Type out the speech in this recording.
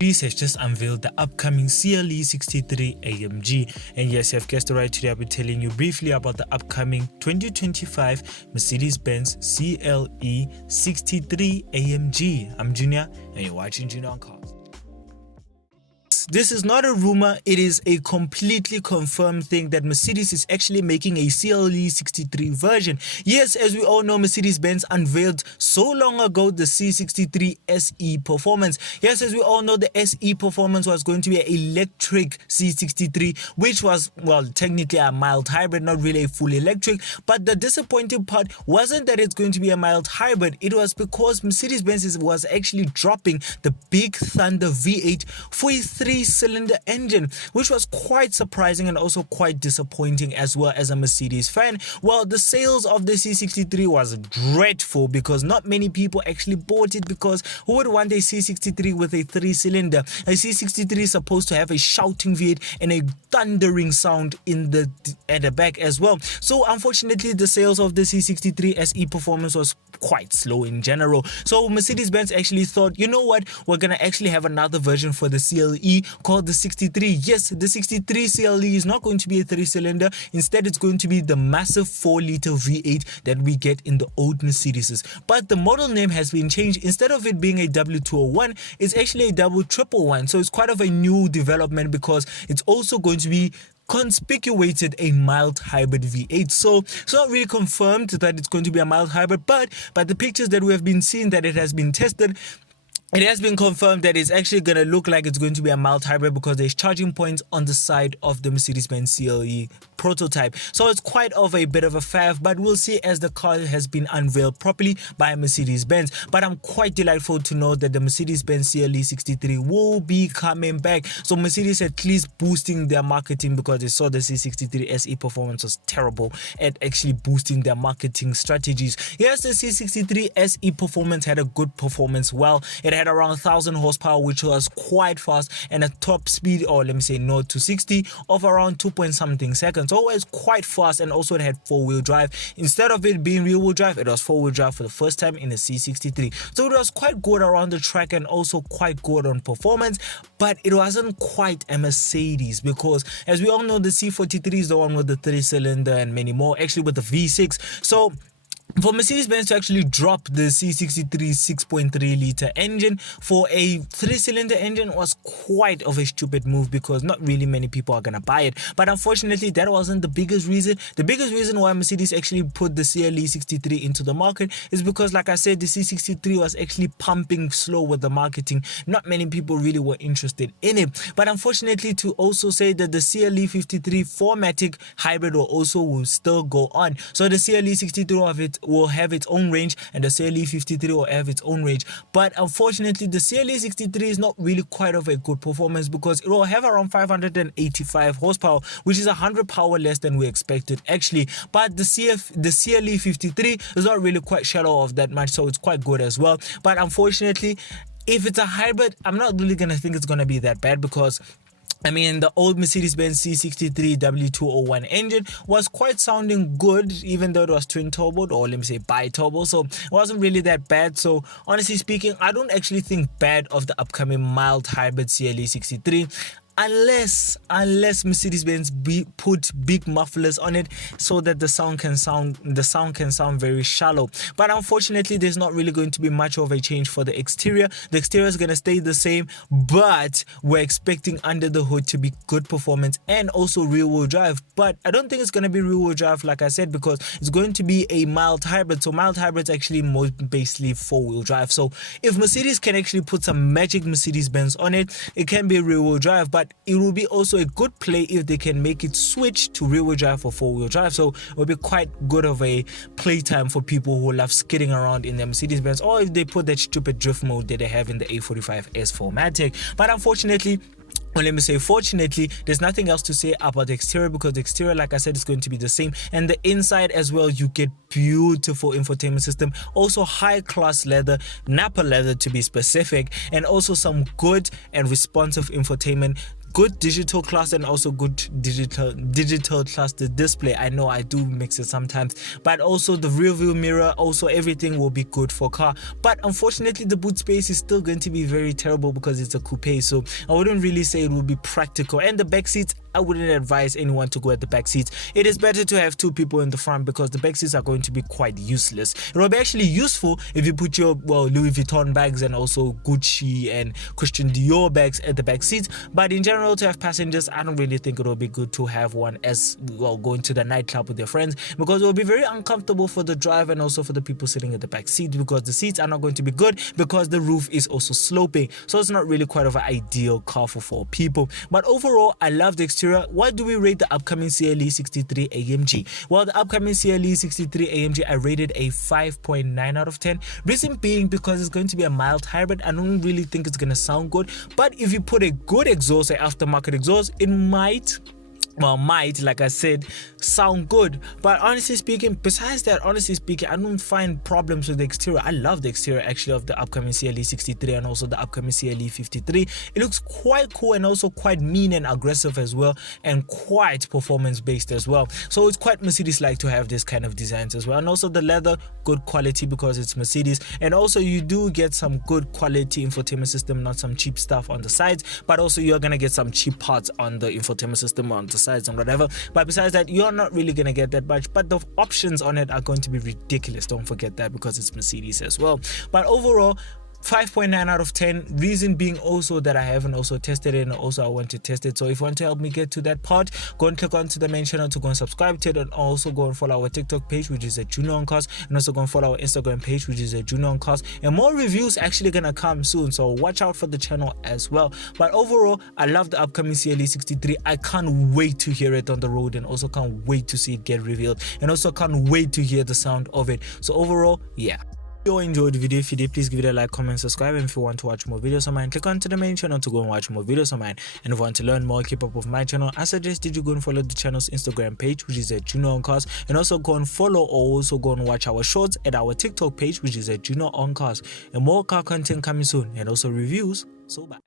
Mercedes has just unveiled the upcoming CLE 63 AMG, and yes, you've guessed it right. Today I'll be telling you briefly about the upcoming 2025 Mercedes-Benz CLE 63 AMG. I'm Junior and you're watching Junior on Cars. This is not a rumor, it is a completely confirmed thing that Mercedes is actually making a CLE 63 version. Yes, as we all know, Mercedes-Benz unveiled so long ago the C63 SE Performance. Yes, as we all know, the SE Performance was going to be an electric C63, which was, well, technically a mild hybrid, not really a full electric. But the disappointing part wasn't that it's going to be a mild hybrid, it was because Mercedes-Benz was actually dropping the Big Thunder V8 for a three-cylinder engine, which was quite surprising and also quite disappointing as well as a Mercedes fan. Well, the sales of the C63 was dreadful because not many people actually bought it, because who would want a C63 with a three-cylinder? A C63 is supposed to have a shouting V8 and a thundering sound at the back as well. So unfortunately, the sales of the C63 SE Performance was quite slow in general. So Mercedes-Benz actually thought, you know what, we're gonna actually have another version for the CLE called the 63. Yes, the 63 CLE is not going to be a three-cylinder. Instead, it's going to be the massive 4-liter V8 that we get in the old Mercedes. But the model name has been changed. Instead of it being a W201, it's actually a W111. So it's quite of a new development because it's also going to be conspicuated a mild hybrid V8. So it's not really confirmed that it's going to be a mild hybrid, but by the pictures that we have been seeing that it has been tested, it has been confirmed that it's actually going to look like it's going to be a mild hybrid because there's charging points on the side of the Mercedes-Benz CLE prototype. So it's quite of a bit of a faff, but we'll see as the car has been unveiled properly by Mercedes-Benz. But I'm quite delightful to know that the Mercedes-Benz CLE 63 will be coming back. So Mercedes at least boosting their marketing, because they saw the C63 SE Performance was terrible at actually boosting their marketing strategies. Yes, the C63 SE Performance had a good performance. Well, it had around 1000 horsepower, which was quite fast, and a top speed, or let me say 0 to 60 of around 2-point-something seconds. So it's quite fast, and also it had 4-wheel drive. Instead of it being rear-wheel drive, it was 4-wheel drive for the first time in the C63. So it was quite good around the track and also quite good on performance, but it wasn't quite a Mercedes, because as we all know, the C43 is the one with the 3-cylinder and many more, actually with the V6. So for Mercedes-Benz to actually drop the C63 6.3-liter engine for a 3-cylinder engine was quite of a stupid move, because not really many people are gonna buy it. But unfortunately, that wasn't the biggest reason. The biggest reason why Mercedes actually put the CLE 63 into the market is because, like I said, the C63 was actually pumping slow with the marketing. Not many people really were interested in it. But unfortunately, to also say that the CLE 53 4MATIC hybrid will still go on. So the CLE 63 will have its own range, and the CLE 53 will have its own range. But unfortunately, the CLE 63 is not really quite of a good performance, because it will have around 585 horsepower, which is 100 power less than we expected actually. But the CLE 53 is not really quite shallow of that much, so it's quite good as well. But unfortunately, if it's a hybrid, I'm not really gonna think it's gonna be that bad, because I mean, the old Mercedes-Benz C63 W201 engine was quite sounding good, even though it was twin turbo, or let me say bi-turbo, so it wasn't really that bad. So honestly speaking, I don't actually think bad of the upcoming mild hybrid CLE 63. Unless Mercedes-Benz put big mufflers on it so that the sound can sound very shallow. But unfortunately, there's not really going to be much of a change for the exterior. The exterior is going to stay the same, but we're expecting under the hood to be good performance and also rear-wheel drive. But I don't think it's going to be rear-wheel drive, like I said, because it's going to be a mild hybrid. So mild hybrid is actually basically 4-wheel drive. So if Mercedes can actually put some magic Mercedes-Benz on it, it can be rear-wheel drive. But it will be also a good play if they can make it switch to rear-wheel drive or 4-wheel drive. So it will be quite good of a playtime for people who love skidding around in their Mercedes-Benz, or if they put that stupid drift mode that they have in the A45S 4MATIC. But unfortunately, Well, let me say, fortunately, there's nothing else to say about the exterior, because the exterior, like I said, is going to be the same. And the inside as well, you get beautiful infotainment system, also high class leather, Napa leather to be specific, and also some good and responsive infotainment good digital cluster and also good digital cluster display. I know I do mix it sometimes, but also the rear view mirror, also everything will be good for car. But unfortunately the boot space is still going to be very terrible because it's a coupe, so I wouldn't really say it would be practical. And the back seats, I wouldn't advise anyone to go at the back seats. It is better to have two people in the front because the back seats are going to be quite useless. It will be actually useful if you put your Louis Vuitton bags and also Gucci and Christian Dior bags at the back seats, but in general to have passengers, I don't really think it will be good to have one as well going to the nightclub with your friends, because it will be very uncomfortable for the driver and also for the people sitting at the back seat, because the seats are not going to be good because the roof is also sloping, so it's not really quite of an ideal car for 4 people. But overall, I love the exterior. What do we rate the upcoming CLE 63 AMG? Well, the upcoming CLE 63 AMG, I rated a 5.9 out of 10. Reason being because it's going to be a mild hybrid. I don't really think it's going to sound good, but if you put a good exhaust, an aftermarket exhaust, it might, like I said, sound good. But honestly speaking, besides that, I don't find problems with the exterior. I love the exterior actually of the upcoming CLE 63 and also the upcoming CLE 53. It looks quite cool and also quite mean and aggressive as well, and quite performance based as well. So it's quite Mercedes like to have this kind of designs as well. And also the leather, good quality because it's Mercedes, and also you do get some good quality infotainment system, not some cheap stuff on the sides, but also you're gonna get some cheap parts on the infotainment system on the sides and whatever. But besides that, you're not really gonna get that much, but the options on it are going to be ridiculous. Don't forget that, because it's Mercedes as well. But overall, 5.9 out of 10. Reason being also that I haven't also tested it, and also I want to test it. So if you want to help me get to that part, go and click onto the main channel to go and subscribe to it, and also go and follow our TikTok page, which is at Juno on Cars, and also go and follow our Instagram page, which is at Juno on Cars. And more reviews actually gonna come soon, so watch out for the channel as well. But overall, I love the upcoming CLE 63. I can't wait to hear it on the road, and also can't wait to see it get revealed, and also can't wait to hear the sound of it. So overall, yeah. If you enjoyed the video, if you did, please give it a like, comment, subscribe, and if you want to watch more videos of mine, click onto the main channel to go and watch more videos of mine. And if you want to learn more, keep up with my channel, I suggest that you go and follow the channel's Instagram page, which is at Juno on Cars, and also go and follow or also go and watch our shorts at our TikTok page, which is at Juno on Cars. And more car content coming soon, and also reviews. So bye.